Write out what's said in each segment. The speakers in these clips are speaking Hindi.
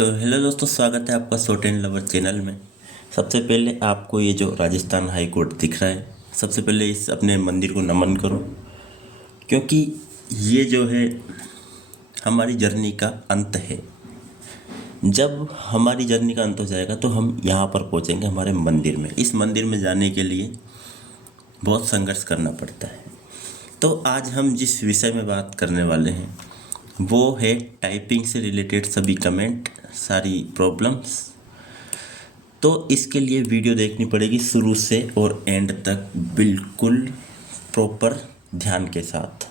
तो हेलो दोस्तों, स्वागत है आपका शॉर्ट एंड लवर चैनल में। सबसे पहले आपको ये जो राजस्थान हाई कोर्ट दिख रहा है, सबसे पहले इस अपने मंदिर को नमन करो, क्योंकि ये जो है हमारी जर्नी का अंत है। जब हमारी जर्नी का अंत हो जाएगा तो हम यहाँ पर पहुँचेंगे हमारे मंदिर में। इस मंदिर में जाने के लिए बहुत संघर्ष करना पड़ता है। तो आज हम जिस विषय में बात करने वाले हैं वो है टाइपिंग से रिलेटेड सभी कमेंट, सारी प्रॉब्लम्स। तो इसके लिए वीडियो देखनी पड़ेगी शुरू से और एंड तक, बिल्कुल प्रॉपर ध्यान के साथ।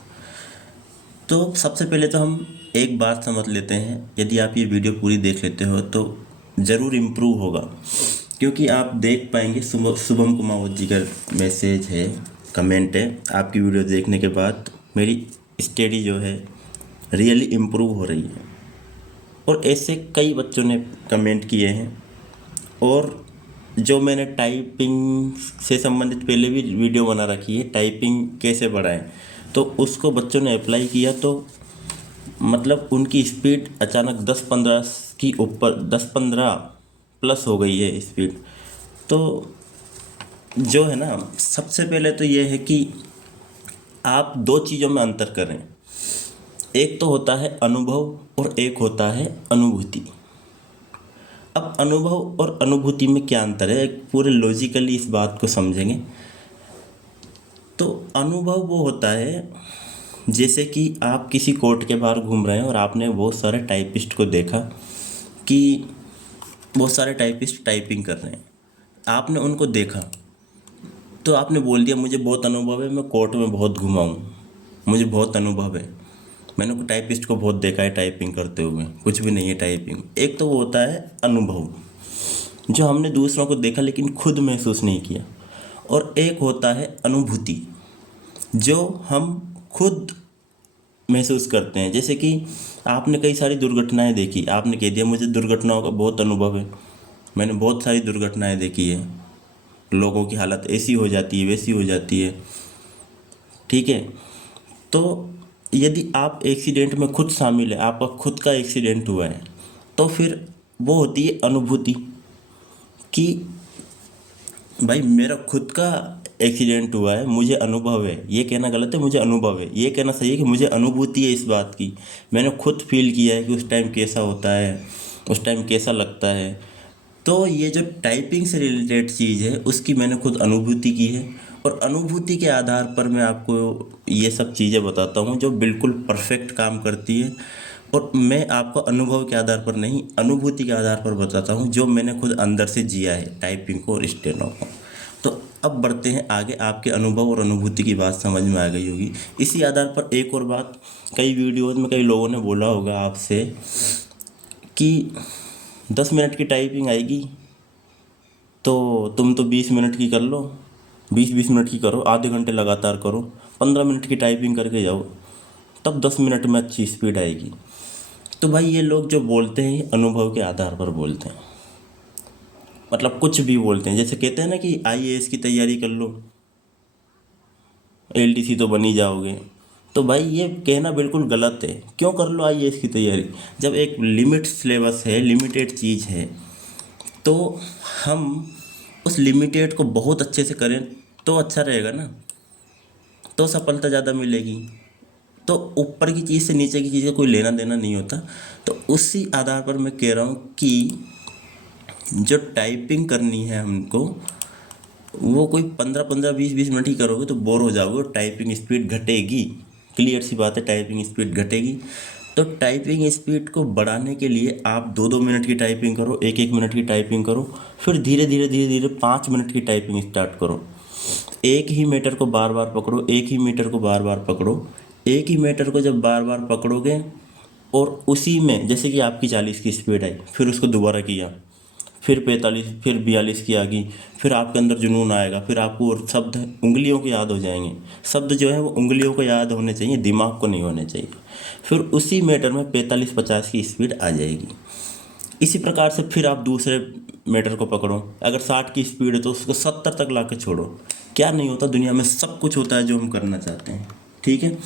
तो सबसे पहले तो हम एक बात समझ लेते हैं, यदि आप ये वीडियो पूरी देख लेते हो तो ज़रूर इम्प्रूव होगा, क्योंकि आप देख पाएंगे शुभम कुमावत जी का मैसेज है, कमेंट है, आपकी वीडियो देखने के बाद मेरी स्टडी जो है रियली इम्प्रूव हो रही है। और ऐसे कई बच्चों ने कमेंट किए हैं। और जो मैंने टाइपिंग से संबंधित पहले भी वीडियो बना रखी है, टाइपिंग कैसे बढ़ाएं, तो उसको बच्चों ने अप्लाई किया तो मतलब उनकी स्पीड अचानक 10-15 की ऊपर 10-15 प्लस हो गई है स्पीड। तो जो है ना, सबसे पहले तो ये है कि आप दो चीज़ों में अंतर करें। एक तो होता है अनुभव और एक होता है अनुभूति। अब अनुभव और अनुभूति में क्या अंतर है, पूरे लॉजिकली इस बात को समझेंगे तो अनुभव वो होता है जैसे कि आप किसी कोर्ट के बाहर घूम रहे हैं और आपने बहुत सारे टाइपिस्ट को देखा कि बहुत सारे टाइपिस्ट टाइपिंग कर रहे हैं, आपने उनको देखा तो आपने बोल दिया मुझे बहुत अनुभव है, मैं कोर्ट में बहुत घुमा हूँ, मुझे बहुत अनुभव है, मैंने टाइपिस्ट को बहुत देखा है टाइपिंग करते हुए, कुछ भी नहीं है टाइपिंग। एक तो वो होता है अनुभव, जो हमने दूसरों को देखा लेकिन खुद महसूस नहीं किया। और एक होता है अनुभूति, जो हम खुद महसूस करते हैं। जैसे कि आपने कई सारी दुर्घटनाएं देखी, आपने कह दिया मुझे दुर्घटनाओं का बहुत अनुभव है, मैंने बहुत सारी दुर्घटनाएं देखी है, लोगों की हालत ऐसी हो जाती है, वैसी हो जाती है, ठीक है। तो यदि आप एक्सीडेंट में खुद शामिल है, आपका खुद का एक्सीडेंट हुआ है, तो फिर वो होती है अनुभूति कि भाई मेरा खुद का एक्सीडेंट हुआ है, मुझे अनुभव है। ये कहना गलत है, मुझे अनुभव है। ये कहना सही है कि मुझे अनुभूति है इस बात की, मैंने खुद फील किया है कि उस टाइम कैसा होता है, उस टाइम कैसा लगता है। तो ये जो टाइपिंग से रिलेटेड चीज़ है उसकी मैंने खुद अनुभूति की है, और अनुभूति के आधार पर मैं आपको ये सब चीज़ें बताता हूँ जो बिल्कुल परफेक्ट काम करती है। और मैं आपको अनुभव के आधार पर नहीं, अनुभूति के आधार पर बताता हूँ जो मैंने खुद अंदर से जिया है टाइपिंग को और स्टेनो को। तो अब बढ़ते हैं आगे। आपके अनुभव और अनुभूति की बात समझ में आ गई होगी। इसी आधार पर एक और बात, कई वीडियोज़ में कई लोगों ने बोला होगा आपसे कि 10 मिनट की टाइपिंग आएगी तो तुम तो 20 मिनट की कर लो, 20-20 मिनट की करो, आधे घंटे लगातार करो, 15 मिनट की टाइपिंग करके जाओ, तब 10 मिनट में अच्छी स्पीड आएगी। तो भाई ये लोग जो बोलते हैं ये अनुभव के आधार पर बोलते हैं, मतलब कुछ भी बोलते हैं। जैसे कहते हैं ना कि आईएएस की तैयारी कर लो, एलडीसी तो बन ही जाओगे। तो भाई ये कहना बिल्कुल गलत है। क्यों कर लो आईएएस की तैयारी, जब एक लिमिट सिलेबस है, लिमिटेड चीज़ है, तो हम उस लिमिटेड को बहुत अच्छे से करें तो अच्छा रहेगा ना, तो सफलता ज़्यादा मिलेगी। तो ऊपर की चीज़ से नीचे की चीज़ का कोई लेना देना नहीं होता। तो उसी आधार पर मैं कह रहा हूँ कि जो टाइपिंग करनी है हमको, वो कोई 15-15 20-20 मिनट ही करोगे तो बोर हो जाओगे, टाइपिंग स्पीड घटेगी। क्लियर सी बात है, टाइपिंग स्पीड घटेगी। तो टाइपिंग स्पीड को बढ़ाने के लिए आप 2-2 मिनट की टाइपिंग करो, 1-1 मिनट की टाइपिंग करो, फिर धीरे धीरे धीरे धीरे 5 मिनट की टाइपिंग स्टार्ट करो। एक ही मीटर को बार बार पकड़ो, एक ही मीटर को बार बार पकड़ो। एक ही मीटर को जब बार बार पकड़ोगे और उसी में, जैसे कि आपकी 40 की स्पीड आई, फिर उसको दोबारा किया, फिर 45, फिर 42 की आ गई, फिर आपके अंदर जुनून आएगा, फिर आपको और शब्द उंगलियों के याद हो जाएंगे। शब्द जो है वो उंगलियों को याद होने चाहिए, दिमाग को नहीं होने चाहिए। फिर उसी मीटर में 45-50 की स्पीड आ जाएगी। इसी प्रकार से फिर आप दूसरे मीटर को पकड़ो, अगर 60 की स्पीड है तो उसको 70 तक ला के छोड़ो। क्या नहीं होता दुनिया में, सब कुछ होता है जो हम करना चाहते हैं, ठीक है।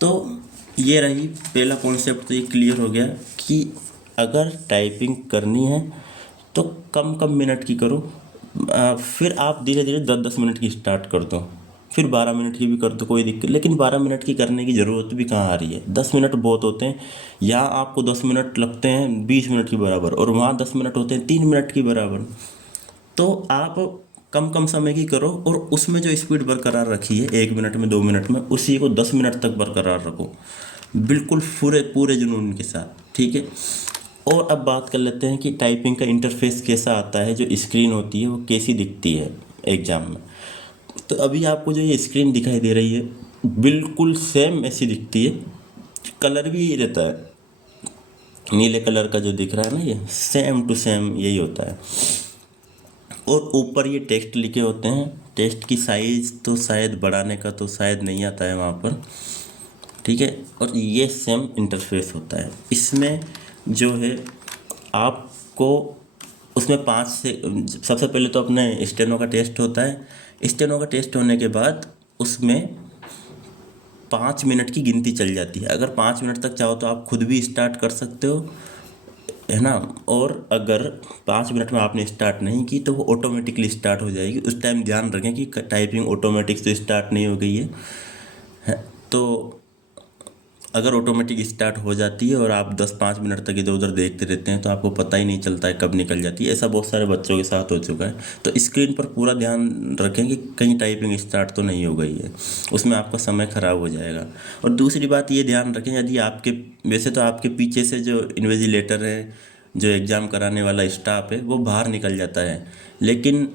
तो ये रही पहला कॉन्सेप्ट, तो ये क्लियर हो गया कि अगर टाइपिंग करनी है तो कम कम मिनट की करो। फिर आप धीरे धीरे 10-10 मिनट की स्टार्ट कर दो, फिर 12 मिनट की भी कर दो, कोई दिक्कत। लेकिन 12 मिनट की करने की ज़रूरत भी कहाँ आ रही है, 10 मिनट बहुत होते हैं। यहाँ आपको 10 मिनट लगते हैं 20 मिनट के बराबर, और वहाँ 10 मिनट होते हैं 3 मिनट के बराबर। तो आप कम कम समय की करो, और उसमें जो स्पीड बरकरार रखी है 1 मिनट में 2 मिनट में, उसी को 10 मिनट तक बरकरार रखो, बिल्कुल पूरे पूरे जुनून के साथ, ठीक है। और अब बात कर लेते हैं कि टाइपिंग का इंटरफेस कैसा आता है, जो स्क्रीन होती है वो कैसी दिखती है एग्ज़ाम में। तो अभी आपको जो ये स्क्रीन दिखाई दे रही है बिल्कुल सेम ऐसी दिखती है, कलर भी यही रहता है, नीले कलर का जो दिख रहा है ना, ये सेम टू सेम यही होता है। और ऊपर ये टेक्स्ट लिखे होते हैं, टेक्स्ट की साइज़ तो शायद बढ़ाने का तो शायद नहीं आता है वहाँ पर, ठीक है। और ये सेम इंटरफेस होता है। इसमें जो है आपको उसमें 5 से सबसे पहले तो अपने स्टेनो का टेस्ट होता है। स्टेनो का टेस्ट होने के बाद उसमें 5 मिनट की गिनती चल जाती है। अगर 5 मिनट तक चाहो तो आप खुद भी स्टार्ट कर सकते हो, है ना। और अगर 5 मिनट में आपने स्टार्ट नहीं की तो वो ऑटोमेटिकली स्टार्ट हो जाएगी। उस टाइम ध्यान रखें कि टाइपिंग ऑटोमेटिक से स्टार्ट नहीं हो गई है। तो अगर ऑटोमेटिक स्टार्ट हो जाती है और आप 10-5 मिनट तक इधर उधर देखते रहते हैं तो आपको पता ही नहीं चलता है कब निकल जाती है। ऐसा बहुत सारे बच्चों के साथ हो चुका है। तो स्क्रीन पर पूरा ध्यान रखें कि कहीं टाइपिंग स्टार्ट तो नहीं हो गई है, उसमें आपका समय ख़राब हो जाएगा। और दूसरी बात ये ध्यान रखें, यदि आपके वैसे तो आपके पीछे से जो इन्विजिलेटर है, जो एग्ज़ाम कराने वाला स्टाफ है, वो बाहर निकल जाता है। लेकिन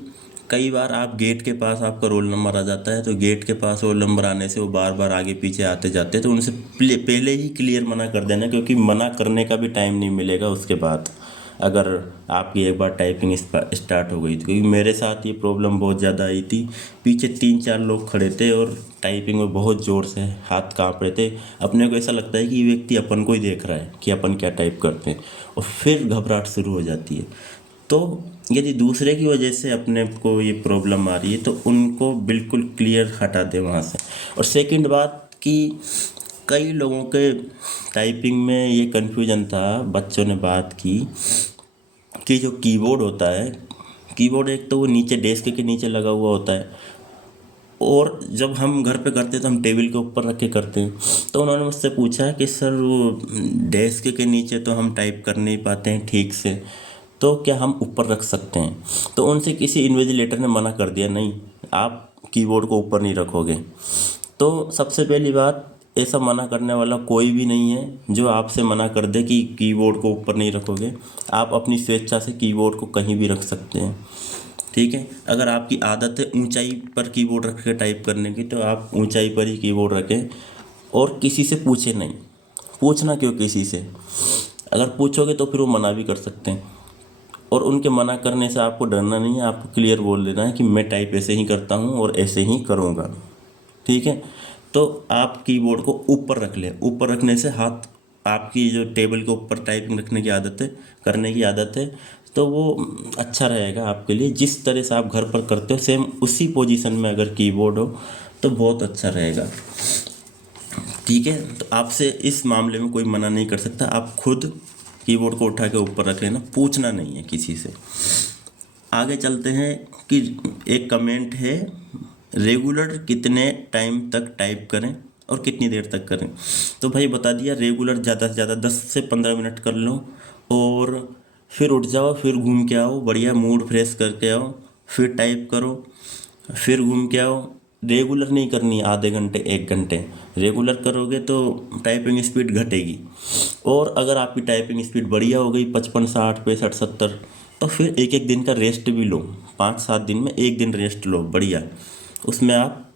कई बार आप गेट के पास आपका रोल नंबर आ जाता है, तो गेट के पास रोल नंबर आने से वो बार बार आगे पीछे आते जाते हैं। तो उनसे पहले ही क्लियर मना कर देना, क्योंकि मना करने का भी टाइम नहीं मिलेगा उसके बाद, अगर आपकी एक बार टाइपिंग स्टार्ट हो गई। तो क्योंकि मेरे साथ ये प्रॉब्लम बहुत ज़्यादा आई थी, पीछे 3-4 लोग खड़े थे और टाइपिंग में बहुत ज़ोर से हाथ काँप रहे थे। अपने को ऐसा लगता है कि ये व्यक्ति अपन को ही देख रहा है कि अपन क्या टाइप करते हैं, और फिर घबराहट शुरू हो जाती है। तो यदि दूसरे की वजह से अपने को ये प्रॉब्लम आ रही है तो उनको बिल्कुल क्लियर हटा दें वहाँ से। और सेकंड बात कि कई लोगों के टाइपिंग में ये कन्फ्यूजन था, बच्चों ने बात की कि जो कीबोर्ड होता है, कीबोर्ड एक तो वो नीचे डेस्क के नीचे लगा हुआ होता है, और जब हम घर पे करते हैं तो हम टेबल के ऊपर रख के करते हैं। तो उन्होंने मुझसे पूछा कि सर वो डेस्क के नीचे तो हम टाइप कर नहीं पाते हैं ठीक से, तो क्या हम ऊपर रख सकते हैं। तो उनसे किसी इन्विजिलेटर ने मना कर दिया, नहीं आप कीबोर्ड को ऊपर नहीं रखोगे। तो सबसे पहली बात, ऐसा मना करने वाला कोई भी नहीं है जो आपसे मना कर दे कि कीबोर्ड को ऊपर नहीं रखोगे। आप अपनी स्वेच्छा से कीबोर्ड को कहीं भी रख सकते हैं, ठीक है। अगर आपकी आदत है ऊंचाई पर कीबोर्ड रख के टाइप करने की, तो आप ऊंचाई पर ही कीबोर्ड रखें, और किसी से पूछे नहीं। पूछना क्यों किसी से, अगर पूछोगे तो फिर वो मना भी कर सकते हैं। और उनके मना करने से आपको डरना नहीं है, आपको क्लियर बोल देना है कि मैं टाइप ऐसे ही करता हूँ और ऐसे ही करूँगा, ठीक है। तो आप कीबोर्ड को ऊपर रख लें। ऊपर रखने से हाथ, आपकी जो टेबल के ऊपर टाइपिंग रखने की आदत है, करने की आदत है, तो वो अच्छा रहेगा आपके लिए। जिस तरह से आप घर पर करते हो सेम उसी पोजीशन में अगर कीबोर्ड हो तो बहुत अच्छा रहेगा, ठीक है। तो आपसे इस मामले में कोई मना नहीं कर सकता, आप खुद कीबोर्ड को उठा के ऊपर रख लेना, पूछना नहीं है किसी से। आगे चलते हैं कि एक कमेंट है, रेगुलर कितने टाइम तक टाइप करें और कितनी देर तक करें। तो भाई बता दिया, रेगुलर ज़्यादा से ज़्यादा 10 से 15 मिनट कर लो, और फिर उठ जाओ, फिर घूम के आओ, बढ़िया मूड फ्रेश करके आओ, फिर टाइप करो, फिर घूम के आओ। रेगुलर नहीं करनी आधे घंटे 1 घंटे, रेगुलर करोगे तो टाइपिंग स्पीड घटेगी। और अगर आपकी टाइपिंग स्पीड बढ़िया हो गई 55, 60, 65, 70, तो फिर एक एक दिन का रेस्ट भी लो। 5-7 दिन में एक दिन रेस्ट लो बढ़िया, उसमें आप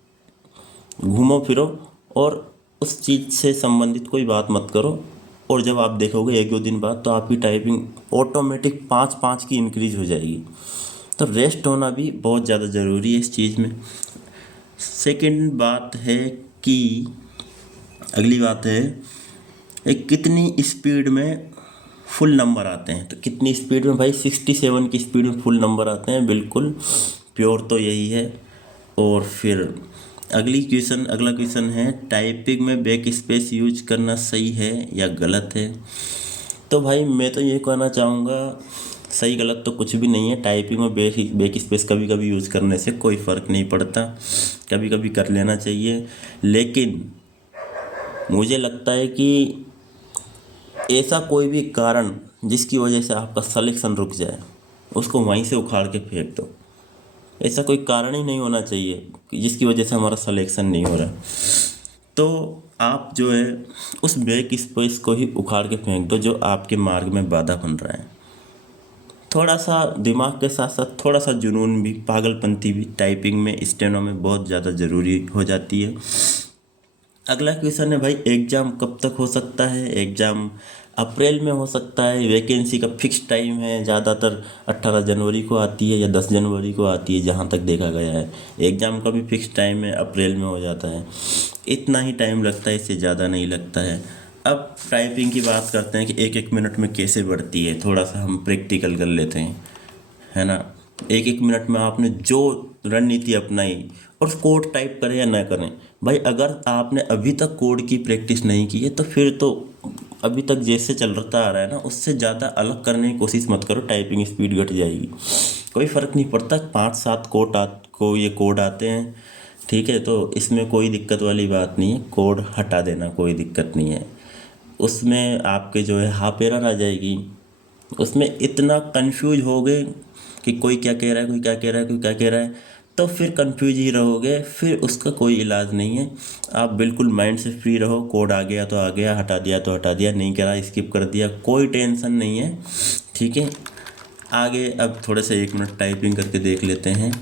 घूमो फिरो और उस चीज़ से संबंधित कोई बात मत करो। और जब आप देखोगे 1-2 दिन बाद तो आपकी टाइपिंग ऑटोमेटिक 5-5 की इंक्रीज हो जाएगी। तो रेस्ट होना भी बहुत ज़्यादा ज़रूरी है इस चीज़ में। सेकंड बात है कि अगली बात है कितनी स्पीड में फुल नंबर आते हैं। तो कितनी स्पीड में भाई, 67 की स्पीड में फुल नंबर आते हैं, बिल्कुल प्योर तो यही है। और फिर अगला क्वेश्चन है, टाइपिंग में बैक स्पेस यूज करना सही है या गलत है। तो भाई मैं तो ये कहना चाहूँगा, सही गलत तो कुछ भी नहीं है। टाइपिंग में बैक स्पेस कभी कभी यूज़ करने से कोई फ़र्क नहीं पड़ता, कभी कभी कर लेना चाहिए। लेकिन मुझे लगता है कि ऐसा कोई भी कारण जिसकी वजह से आपका सलेक्शन रुक जाए, उसको वहीं से उखाड़ के फेंक दो। ऐसा कोई कारण ही नहीं होना चाहिए कि जिसकी वजह से हमारा सलेक्शन नहीं हो रहा। तो आप जो है उस बैक स्पेस को ही उखाड़ के फेंक दो जो आपके मार्ग में बाधा बन रहा है। थोड़ा सा दिमाग के साथ साथ थोड़ा सा जुनून भी, पागलपंती भी टाइपिंग में, स्टेनो में बहुत ज़्यादा ज़रूरी हो जाती है। अगला क्वेश्चन है भाई, एग्ज़ाम कब तक हो सकता है? एग्ज़ाम अप्रैल में हो सकता है। वैकेंसी का फिक्स टाइम है, ज़्यादातर 18 जनवरी को आती है या 10 जनवरी को आती है जहाँ तक देखा गया है। एग्ज़ाम का भी फिक्स टाइम है, अप्रैल में हो जाता है। इतना ही टाइम लगता है, इससे ज़्यादा नहीं लगता है। अब टाइपिंग की बात करते हैं कि एक एक मिनट में कैसे बढ़ती है, थोड़ा सा हम प्रैक्टिकल कर लेते हैं, है ना। एक एक मिनट में आपने जो रणनीति अपनाई, और कोड टाइप करें या ना करें, भाई अगर आपने अभी तक कोड की प्रैक्टिस नहीं की है तो फिर तो अभी तक जैसे चल रहा आ रहा है ना, उससे ज़्यादा अलग करने की कोशिश मत करो, टाइपिंग स्पीड घट जाएगी। कोई फ़र्क नहीं पड़ता, 5-7 को ये कोड आते हैं, ठीक है। तो इसमें कोई दिक्कत वाली बात नहीं है, कोड हटा देना कोई दिक्कत नहीं है। उसमें आपके जो है हाफ एरर आ जाएगी। उसमें इतना कंफ्यूज हो गए कि कोई क्या कह रहा है, कोई क्या कह रहा है, कोई क्या कह रहा है, तो फिर कंफ्यूज ही रहोगे, फिर उसका कोई इलाज नहीं है। आप बिल्कुल माइंड से फ्री रहो, कोड आ गया तो आ गया, हटा दिया तो हटा दिया, नहीं करा स्किप कर दिया, कोई टेंशन नहीं है, ठीक है। आगे अब थोड़े से 1 मिनट टाइपिंग करके देख लेते हैं।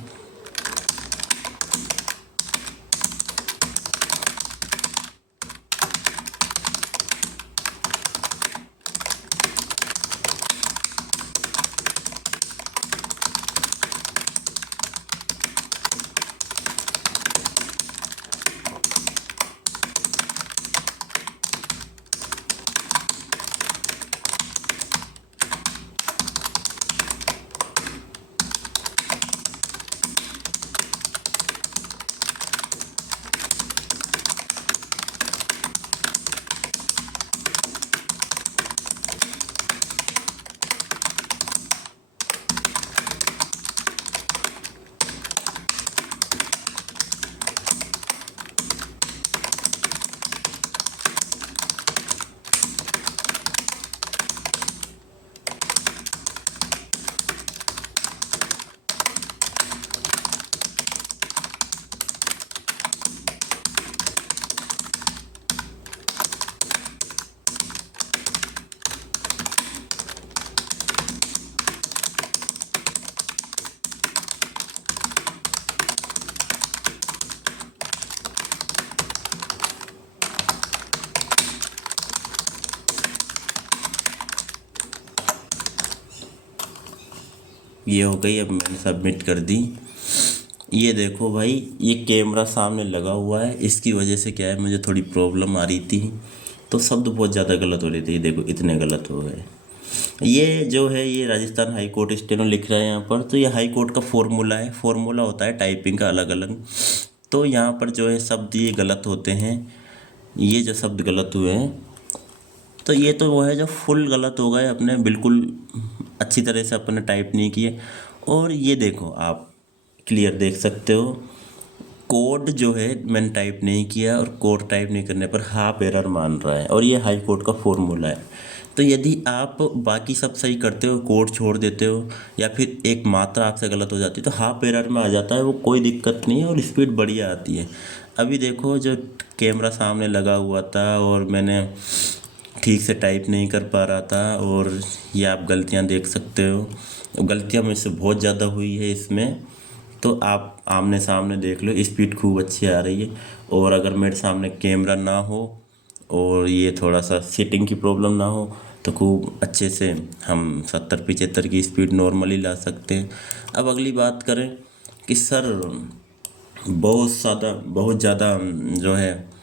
ये हो गई, अब मैंने सबमिट कर दी। ये देखो भाई, ये कैमरा सामने लगा हुआ है, इसकी वजह से क्या है, मुझे थोड़ी प्रॉब्लम आ रही थी, तो शब्द बहुत ज़्यादा गलत हो रहे थे। ये देखो इतने गलत हो गए। ये जो है, ये राजस्थान हाई कोर्ट स्टेनो लिख रहा है यहाँ पर, तो ये हाई कोर्ट का फॉर्मूला है। फॉर्मूला होता है टाइपिंग का अलग अलग, तो यहाँ पर जो है शब्द ये गलत होते हैं। ये जो शब्द गलत हुए हैं, तो ये तो वो है जो फुल गलत हो गए, अपने बिल्कुल अच्छी तरह से अपने टाइप नहीं किए। और ये देखो, आप क्लियर देख सकते हो, कोड जो है मैंने टाइप नहीं किया, और कोड टाइप नहीं करने पर हाफ एरर मान रहा है, और ये हाई कोर्ट का फॉर्मूला है। तो यदि आप बाकी सब सही करते हो, कोड छोड़ देते हो, या फिर एक मात्रा आपसे गलत हो जाती है, तो हाफ एरर में आ जाता है, वो कोई दिक्कत नहीं है, और स्पीड बढ़िया आती है। अभी देखो, जो कैमरा सामने लगा हुआ था और मैंने ठीक से टाइप नहीं कर पा रहा था, और ये आप गलतियां देख सकते हो। गलतियां मुझसे बहुत ज़्यादा हुई है इसमें, तो आप आमने सामने देख लो, स्पीड खूब अच्छी आ रही है। और अगर मेरे सामने कैमरा ना हो और ये थोड़ा सा सेटिंग की प्रॉब्लम ना हो, तो खूब अच्छे से हम 70-75 की स्पीड नॉर्मली ला सकते हैं। अब अगली बात करें कि सर बहुत ज़्यादा जो है,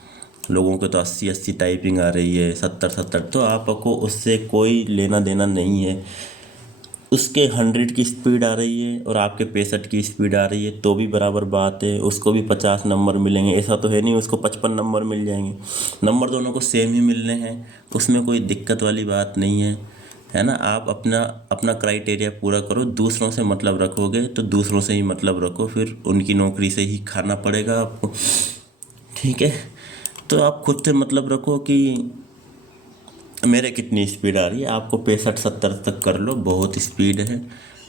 लोगों को तो 80-80 टाइपिंग आ रही है, 70-70, तो आपको उससे कोई लेना देना नहीं है। उसके 100 की स्पीड आ रही है और आपके 65 की स्पीड आ रही है तो भी बराबर बात है, उसको भी 50 नंबर मिलेंगे। ऐसा तो है नहीं उसको 55 नंबर मिल जाएंगे। नंबर दोनों को सेम ही मिलने हैं, उसमें कोई दिक्कत वाली बात नहीं है ना। आप अपना अपना क्राइटेरिया पूरा करो, दूसरों से मतलब रखोगे तो दूसरों से ही मतलब रखो, फिर उनकी नौकरी से ही खाना पड़ेगा आपको, ठीक है। तो आप खुद से मतलब रखो कि मेरे कितनी स्पीड आ रही है, आपको 65-70 तक कर लो, बहुत स्पीड है।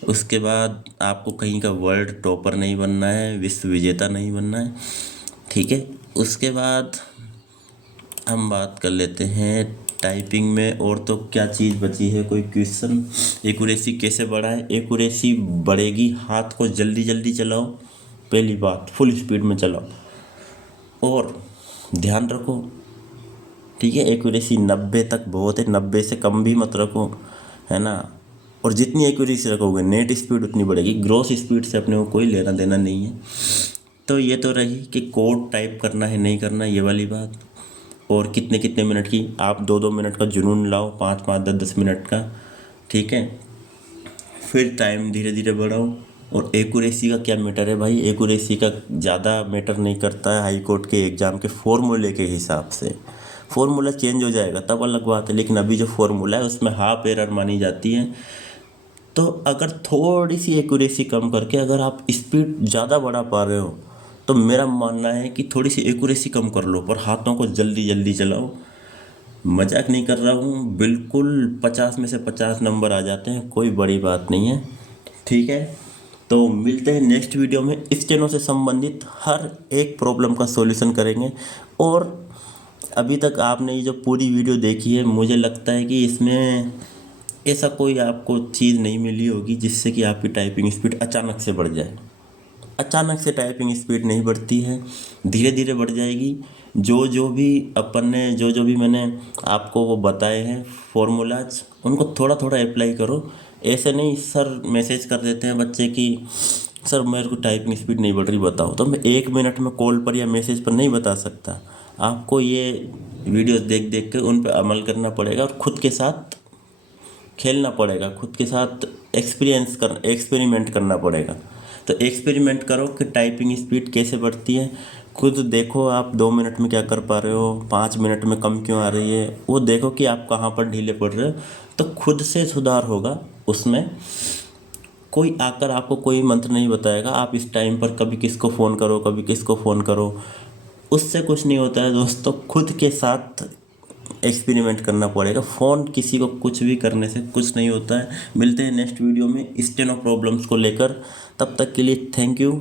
उसके बाद आपको कहीं का वर्ल्ड टॉपर नहीं बनना है, विश्व विजेता नहीं बनना है, ठीक है। उसके बाद हम बात कर लेते हैं टाइपिंग में और तो क्या चीज़ बची है, कोई क्वेश्चन। एक्यूरेसी कैसे बढ़ाए? एक्यूरेसी बढ़ेगी, हाथ को जल्दी जल्दी चलाओ, पहली बात फुल स्पीड में चलाओ और ध्यान रखो, ठीक है। एक्यूरेसी 90 तक बहुत है, 90 से कम भी मत रखो, है ना। और जितनी एक्यूरेसी रखोगे नेट स्पीड उतनी बढ़ेगी, ग्रॉस स्पीड से अपने को कोई लेना देना नहीं है। तो ये तो रही कि कोड टाइप करना है नहीं करना, ये वाली बात। और कितने कितने मिनट की, आप 2-2 मिनट का जुनून लाओ, 5-5 10-10 मिनट का, ठीक है। फिर टाइम धीरे धीरे बढ़ाओ। और एक्यूरेसी का क्या मैटर है भाई, एक्यूरेसी का ज़्यादा मैटर नहीं करता है हाई कोर्ट के एग्ज़ाम के फॉर्मूले के हिसाब से। फॉर्मूला चेंज हो जाएगा तब अलग बात है, लेकिन अभी जो फॉर्मूला है उसमें हाफ एरर मानी जाती है। तो अगर थोड़ी सी एक्यूरेसी कम करके अगर आप स्पीड ज़्यादा बढ़ा पा रहे हो तो मेरा मानना है कि थोड़ी सी एक्यूरेसी कम कर लो, पर हाथों को जल्दी जल्दी चलाओ। मजाक नहीं कर रहा हूँ, बिल्कुल 50 में से 50 नंबर आ जाते हैं, कोई बड़ी बात नहीं है, ठीक है। तो मिलते हैं नेक्स्ट वीडियो में, इस चैनल से संबंधित हर एक प्रॉब्लम का सॉल्यूशन करेंगे। और अभी तक आपने ये जो पूरी वीडियो देखी है, मुझे लगता है कि इसमें ऐसा कोई आपको चीज़ नहीं मिली होगी जिससे कि आपकी टाइपिंग स्पीड अचानक से बढ़ जाए। अचानक से टाइपिंग स्पीड नहीं बढ़ती है, धीरे धीरे बढ़ जाएगी। जो भी अपन ने जो भी मैंने आपको वो बताए हैं फॉर्मूलाज, उनको थोड़ा थोड़ा अप्लाई करो। ऐसे नहीं सर मैसेज कर देते हैं बच्चे कि सर मेरे को टाइपिंग स्पीड नहीं बढ़ रही बताओ, तो मैं 1 मिनट में कॉल पर या मैसेज पर नहीं बता सकता। आपको ये वीडियोस देख देख के उन पर अमल करना पड़ेगा और ख़ुद के साथ खेलना पड़ेगा, खुद के साथ एक्सपेरिमेंट करना पड़ेगा। तो एक्सपेरिमेंट करो कि टाइपिंग स्पीड कैसे बढ़ती है, खुद देखो आप 2 मिनट में क्या कर पा रहे हो, 5 मिनट में कम क्यों आ रही है, वो देखो कि आप कहाँ पर ढीले पड़ रहे हो, तो खुद से सुधार होगा उसमें। कोई आकर आपको कोई मंत्र नहीं बताएगा, आप इस टाइम पर कभी किसको फ़ोन करो कभी किसको फ़ोन करो, उससे कुछ नहीं होता है दोस्तों। खुद के साथ एक्सपेरिमेंट करना पड़ेगा, फ़ोन किसी को कुछ भी करने से कुछ नहीं होता है। मिलते हैं नेक्स्ट वीडियो में स्टेनो प्रॉब्लम्स को लेकर, तब तक के लिए थैंक यू।